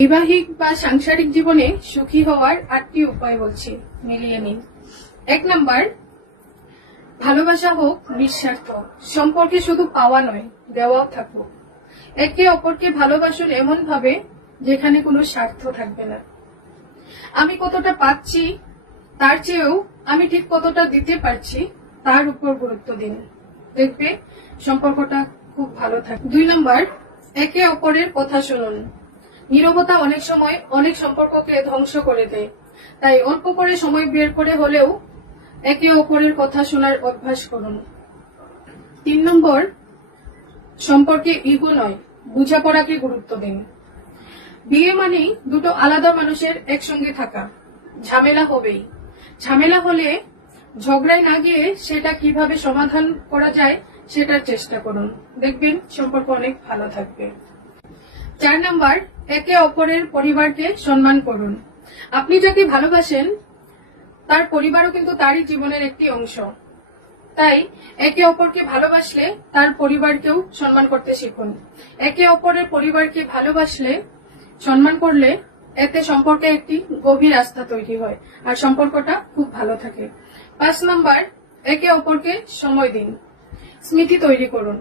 বৈবাহিক বা সাংসারিক জীবনে সুখী হওয়ার 8টি উপায় বলছি, মিলিয়ে নিন। 1 নাম্বার, ভালোবাসা হোক নিঃস্বার্থ, সম্পর্কে শুধু পাওয়া নয় দেওয়াও থাকুক। একে অপরকে ভালোবাসুন এমন ভাবে যেখানে কোনো স্বার্থ থাকবে না। আমি কতটা পাচ্ছি তার চেয়েও আমি ঠিক কতটা দিতে পারছি তার উপর গুরুত্ব দিন, দেখবে সম্পর্কটা খুব ভালো থাকে। 2 নাম্বার, একে অপরের কথা শুনুন। নীরবতা অনেক সময় অনেক সম্পর্ককে ধ্বংস করে দেয়, তাই অল্প করে সময় বের করে হলেও একে অপরের কথা শোনার অভ্যাস করুন। 3 নম্বর, সম্পর্কে ইগো নয় বোঝাপড়াকে গুরুত্ব দিন। বিয়ে মানেই দুটো আলাদা মানুষের একসঙ্গে থাকা, ঝামেলা হবেই। ঝামেলা হলে ঝগড়ায় না গিয়ে সেটা কিভাবে সমাধান করা যায় সেটার চেষ্টা করুন, দেখবেন সম্পর্ক অনেক ভালো থাকবে। 4 নাম্বার, একে অপরের পরিবারকে সম্মান করুন। আপনি যাকে ভালোবাসেন তার পরিবারও কিন্তু তারই জীবনের একটি অংশ, তাই একে অপরকে ভালোবাসলে তার পরিবারকেও সম্মান করতে শিখুন। একে অপরের পরিবারকে ভালোবাসলে সম্মান করলে এতে সম্পর্কে একটি গভীর আস্থা তৈরি হয় আর সম্পর্কটা খুব ভালো থাকে। 5 নাম্বার, একে অপরকে সময় দিন, স্মৃতি তৈরি করুন।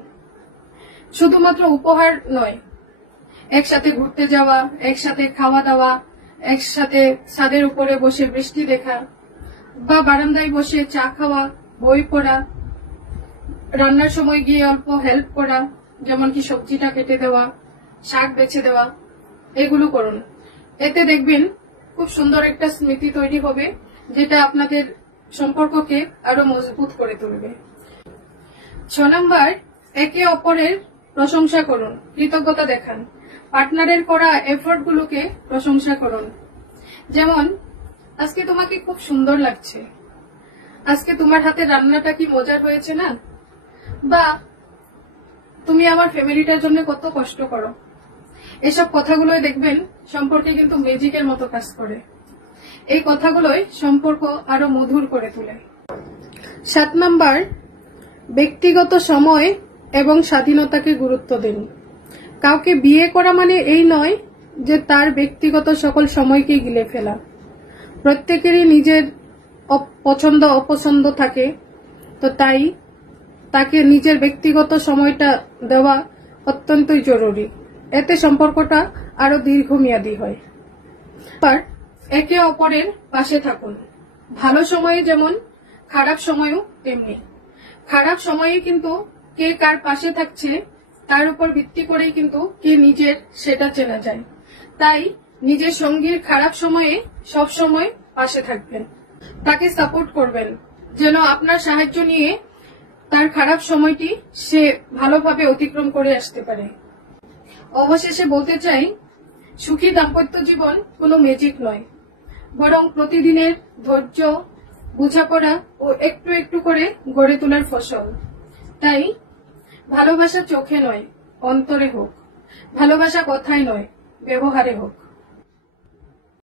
শুধুমাত্র উপহার নয়, একসাথে ঘুরতে যাওয়া, একসাথে খাওয়া দাওয়া, একসাথে ছাদের উপরে বসে বৃষ্টি দেখা বা বারান্দায় বসে চা খাওয়া, বই পড়া, রান্নার সময় গিয়ে অল্প হেল্প করা, যেমন কি সবজিটা কেটে দেওয়া, শাক বেছে দেওয়া, এগুলো করুন। এতে দেখবেন খুব সুন্দর একটা স্মৃতি তৈরি হবে, যেটা আপনাদের সম্পর্ককে আরো মজবুত করে তুলবে। 6 নাম্বার, একে অপরের প্রশংসা করুন, কৃতজ্ঞতা দেখান। পার্টনারের করা এফোর্ট গুলোকে প্রশংসা করুন, যেমন আজকে তোমাকে খুব সুন্দর লাগছে, আজকে তোমার হাতে রান্নাটা কি মজার হয়েছে না, বা তুমি আমার ফ্যামিলিটার জন্য কত কষ্ট করো। এসব কথাগুলোই দেখবেন সম্পর্কে কিন্তু ম্যাজিকের মতো কাজ করে। এই কথাগুলোই সম্পর্ক আরো মধুর করে তোলে। 7 নাম্বার, ব্যক্তিগত সময় এবং স্বাধীনতাকে গুরুত্ব দিন। কাউকে বিয়ে করা মানে এই নয় যে তার ব্যক্তিগত সকল সময়কে গিলে ফেলা। প্রত্যেকেরই নিজের পছন্দ অপছন্দ থাকে, তো তাই তাকে নিজের ব্যক্তিগত সময়টা দেওয়া অত্যন্তই জরুরি। এতে সম্পর্কটা আরো দীর্ঘমেয়াদী হয়। আর একে অপরের পাশে থাকুন, ভালো সময়ে যেমন খারাপ সময়েও তেমনি। খারাপ সময়ে কিন্তু কে কার পাশে থাকছে তার উপর ভিত্তি করেই কিন্তু কে নিজের সেটা চেনা যায়, তাই নিজের সঙ্গীর খারাপ সময়ে সব সময় পাশে থাকবেন, তাকে সাপোর্ট করবেন যেন আপনার সাহায্য নিয়ে তার খারাপ সময়টি সে ভালোভাবে অতিক্রম করে আসতে পারে। অবশেষে বলতে চাই, সুখী দাম্পত্য জীবন কোনো ম্যাজিক নয়, বরং প্রতিদিনের ধৈর্য, বোঝাপড়া ও একটু একটু করে গড়ে তোলার ফসল। তাই ভালোবাসা চোখে নয় অন্তরে হোক, ভালোবাসা কথায় নয় ব্যবহারে হোক।